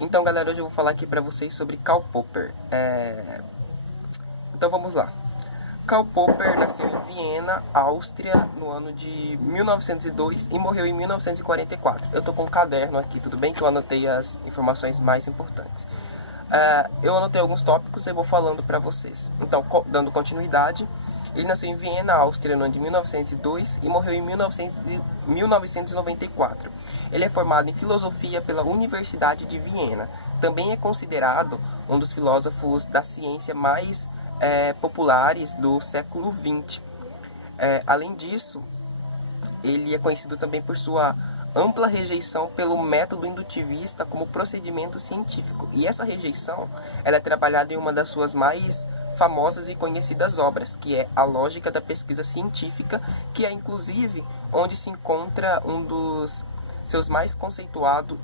Então, galera, hoje eu vou falar aqui pra vocês sobre Karl Popper. Então, vamos lá. Karl Popper nasceu em Viena, Áustria, no ano de 1902 e morreu em 1944. Eu tô com um caderno aqui, tudo bem? Que eu anotei as informações mais importantes. Eu anotei alguns tópicos e vou falando pra vocês. Então, dando continuidade, ele nasceu em Viena, Áustria, no ano de 1902 e morreu em 1994. Ele é formado em filosofia pela Universidade de Viena. Também é considerado um dos filósofos da ciência mais populares do século XX. Além disso, ele é conhecido também por sua ampla rejeição pelo método indutivista como procedimento científico. E essa rejeição ela é trabalhada em uma das suas mais famosas e conhecidas obras, que é A Lógica da Pesquisa Científica, que é inclusive onde se encontra um dos seus mais conceituados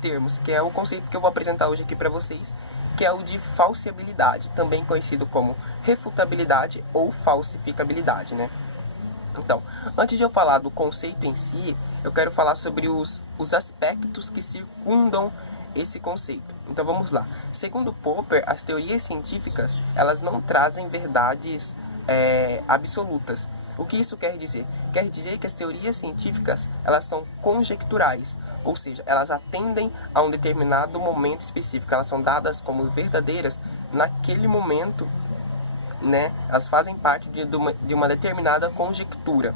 termos, que é o conceito que eu vou apresentar hoje aqui para vocês, que é o de falseabilidade, também conhecido como refutabilidade ou falsificabilidade, né? Então, antes de eu falar do conceito em si, eu quero falar sobre os aspectos que circundam esse conceito. Então vamos lá. Segundo Popper, as teorias científicas elas não trazem verdades absolutas. O que isso quer dizer? Quer dizer que as teorias científicas elas são conjecturais, ou seja, elas atendem a um determinado momento específico. Elas são dadas como verdadeiras naquele momento, né? Elas fazem parte de uma determinada conjectura.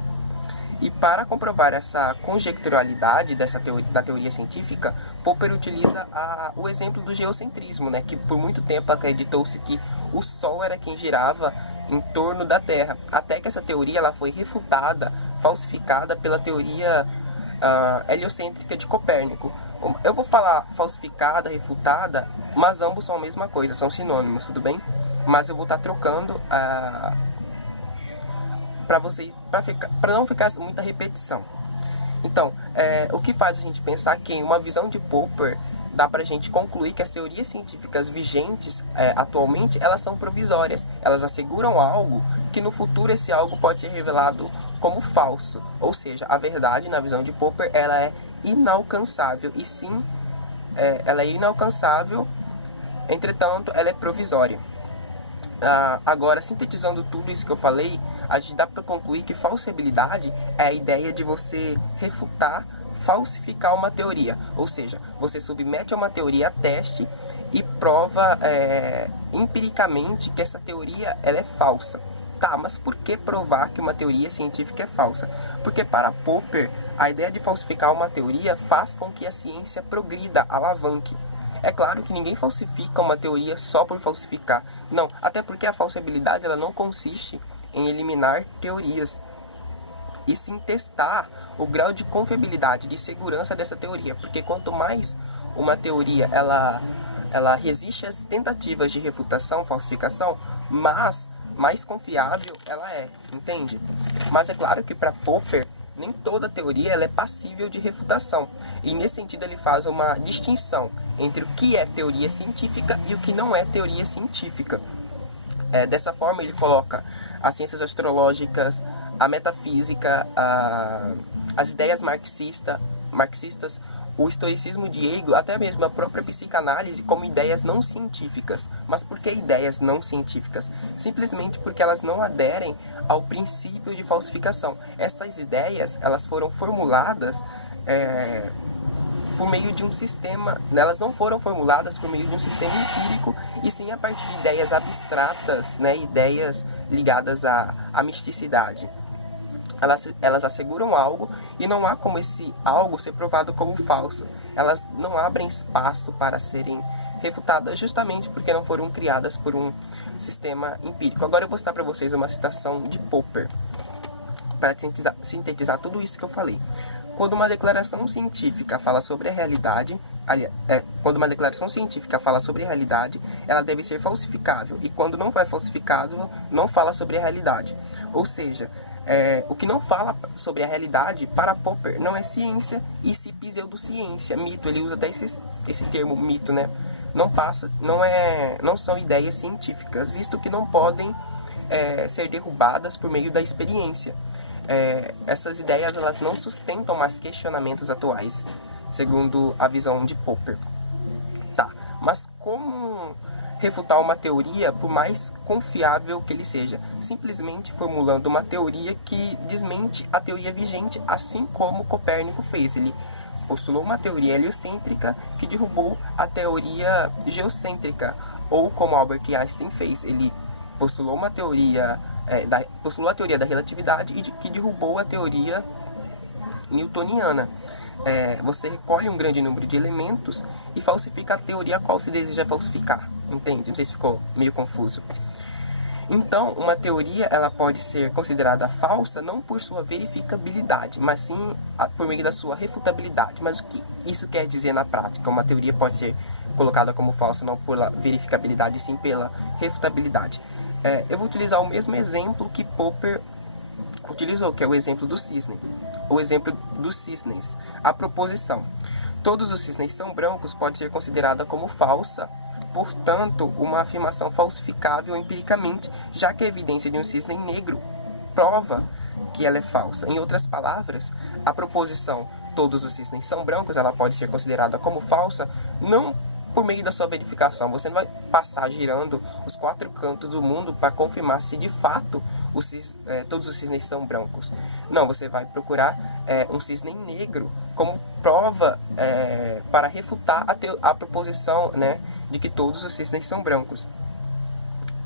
E para comprovar essa conjecturalidade da teoria científica, Popper utiliza o exemplo do geocentrismo, né? Que por muito tempo acreditou-se que o Sol era quem girava em torno da Terra, até que essa teoria ela foi refutada, falsificada pela teoria heliocêntrica de Copérnico. Eu vou falar falsificada, refutada, mas ambos são a mesma coisa, são sinônimos, tudo bem? Mas eu vou estar trocando para não ficar muita repetição. Então, o que faz a gente pensar que em uma visão de Popper dá para a gente concluir que as teorias científicas vigentes atualmente elas são provisórias. Elas asseguram algo que no futuro esse algo pode ser revelado como falso. Ou seja, a verdade na visão de Popper ela é inalcançável e sim, ela é inalcançável, entretanto ela é provisória. Agora, sintetizando tudo isso que eu falei, a gente dá para concluir que falsibilidade é a ideia de você refutar, falsificar uma teoria. Ou seja, você submete a uma teoria a teste e prova empiricamente que essa teoria ela é falsa. Tá, mas por que provar que uma teoria científica é falsa? Porque para Popper, a ideia de falsificar uma teoria faz com que a ciência progrida, alavanque. É claro que ninguém falsifica uma teoria só por falsificar. Não, até porque a falsibilidade ela não consiste em eliminar teorias, e sim testar o grau de confiabilidade, de segurança dessa teoria. Porque quanto mais uma teoria ela resiste às tentativas de refutação, falsificação, mais confiável ela é, entende? Mas é claro que para Popper, nem toda teoria ela é passível de refutação. E nesse sentido ele faz uma distinção entre o que é teoria científica e o que não é teoria científica. Dessa forma ele coloca as ciências astrológicas, a metafísica, as ideias marxistas, o estoicismo de Hegel, até mesmo a própria psicanálise como ideias não científicas. Mas por que ideias não científicas? Simplesmente porque elas não aderem ao princípio de falsificação. Essas ideias elas foram formuladas por meio de um sistema, elas não foram formuladas por meio de um sistema empírico, e sim a partir de ideias abstratas, né, ideias ligadas à misticidade. Elas asseguram algo e não há como esse algo ser provado como falso. Elas não abrem espaço para serem refutadas justamente porque não foram criadas por um sistema empírico. Agora eu vou citar para vocês uma citação de Popper para sintetizar tudo isso que eu falei. Quando uma declaração científica fala sobre a realidade, ela deve ser falsificável. E quando não é falsificável, não fala sobre a realidade. Ou seja, o que não fala sobre a realidade, para Popper, não é ciência e sim pseudociência, mito. Ele usa até esse termo mito, né? Não são ideias científicas, visto que não podem ser derrubadas por meio da experiência. Essas ideias elas não sustentam mais questionamentos atuais, segundo a visão de Popper. Mas como refutar uma teoria, por mais confiável que ele seja? Simplesmente formulando uma teoria que desmente a teoria vigente, assim como Copérnico fez. Ele postulou uma teoria heliocêntrica que derrubou a teoria geocêntrica, ou como Albert Einstein fez, ele postulou uma teoria, postulou a teoria da relatividade e que derrubou a teoria newtoniana. Você recolhe um grande número de elementos e falsifica a teoria a qual se deseja falsificar, entende? Não sei se ficou meio confuso. Então, uma teoria ela pode ser considerada falsa não por sua verificabilidade, mas sim por meio da sua refutabilidade. Mas o que isso quer dizer na prática? Uma teoria pode ser colocada como falsa não pela verificabilidade, sim pela refutabilidade. Eu vou utilizar o mesmo exemplo que Popper utilizou, que é o exemplo do cisne. O exemplo dos cisnes. A proposição: todos os cisnes são brancos pode ser considerada como falsa, portanto, uma afirmação falsificável empiricamente, já que a evidência de um cisne negro prova que ela é falsa. Em outras palavras, a proposição todos os cisnes são brancos, ela pode ser considerada como falsa, não por meio da sua verificação. Você não vai passar girando os 4 cantos do mundo para confirmar se de fato todos os cisnes são brancos. Não, você vai procurar um cisne negro como prova para refutar a proposição, né, de que todos os cisnes são brancos.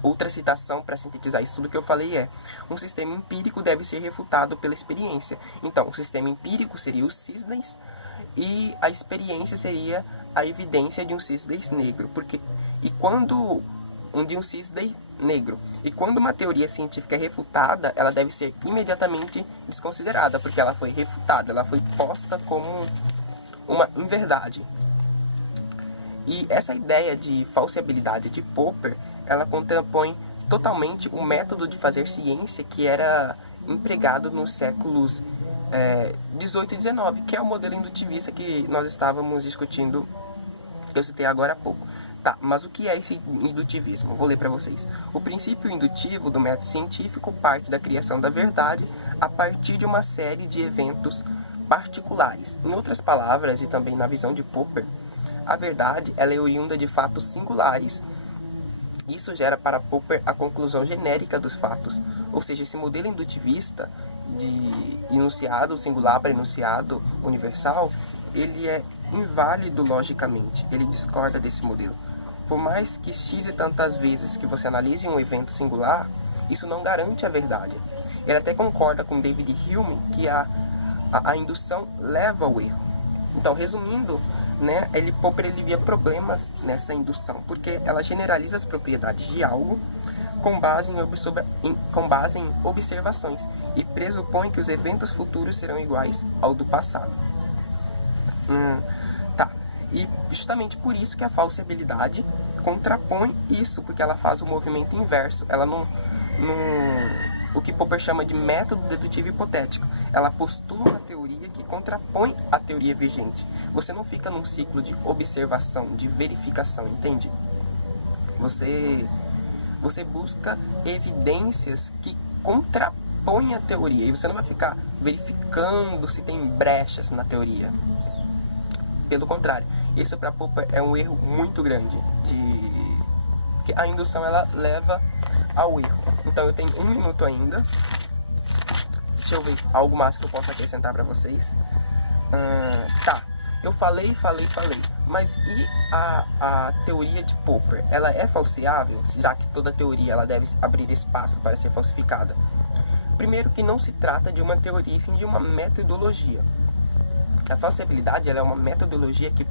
Outra citação para sintetizar isso tudo que eu falei é: um sistema empírico deve ser refutado pela experiência. Então, o sistema empírico seria os cisnes e a experiência seria a evidência de um cisne negro. De um cisne negro. E quando uma teoria científica é refutada, ela deve ser imediatamente desconsiderada, porque ela foi refutada, ela foi posta como uma inverdade. E essa ideia de falsibilidade de Popper, ela contrapõe totalmente o método de fazer ciência que era empregado nos séculos 18 e 19, que é o modelo indutivista que nós estávamos discutindo, que eu citei agora há pouco. Tá, mas o que é esse indutivismo? Vou ler para vocês. O princípio indutivo do método científico parte da criação da verdade a partir de uma série de eventos particulares. Em outras palavras, e também na visão de Popper, a verdade ela é oriunda de fatos singulares. Isso gera para Popper a conclusão genérica dos fatos. Ou seja, esse modelo indutivista de enunciado singular para enunciado universal, ele é inválido logicamente. Ele discorda desse modelo. Por mais que x e tantas vezes que você analise um evento singular, isso não garante a verdade. Ele até concorda com David Hume que a indução leva ao erro. Então, resumindo, né, Popper via problemas nessa indução, porque ela generaliza as propriedades de algo com base em observações e pressupõe que os eventos futuros serão iguais ao do passado. Tá. E justamente por isso que a falsibilidade contrapõe isso, porque ela faz o movimento inverso. Ela não o que Popper chama de método dedutivo hipotético. Ela postula uma teoria que contrapõe a teoria vigente. Você não fica num ciclo de observação, de verificação, entende? Você busca evidências que contrapõem a teoria. E você não vai ficar verificando se tem brechas na teoria. Pelo contrário, isso para Popper é um erro muito grande, que a indução ela leva ao erro. Então eu tenho 1 minuto ainda. Deixa eu ver algo mais que eu possa acrescentar para vocês. Tá, eu falei, mas e a teoria de Popper? Ela é falseável, já que toda teoria ela deve abrir espaço para ser falsificada? Primeiro que não se trata de uma teoria, sim de uma metodologia. A falsibilidade ela é uma metodologia que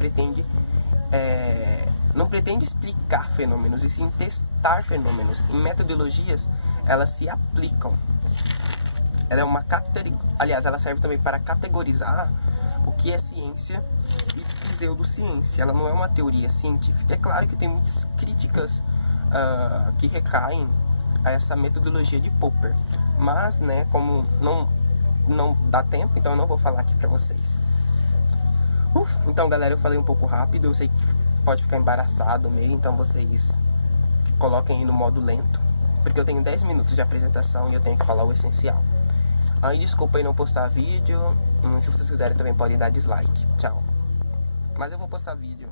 não pretende explicar fenômenos, e sim testar fenômenos. Em metodologias, elas se aplicam. Ela é aliás, ela serve também para categorizar o que é ciência e pseudociência. Ela não é uma teoria científica. É claro que tem muitas críticas que recaem a essa metodologia de Popper. Mas, né, como não dá tempo, então eu não vou falar aqui para vocês. Então, galera, eu falei um pouco rápido. Eu sei que pode ficar embaraçado meio, então vocês coloquem aí no modo lento, porque eu tenho 10 minutos de apresentação e eu tenho que falar o essencial. Aí desculpa aí não postar vídeo. Se vocês quiserem também podem dar dislike. Tchau. Mas eu vou postar vídeo.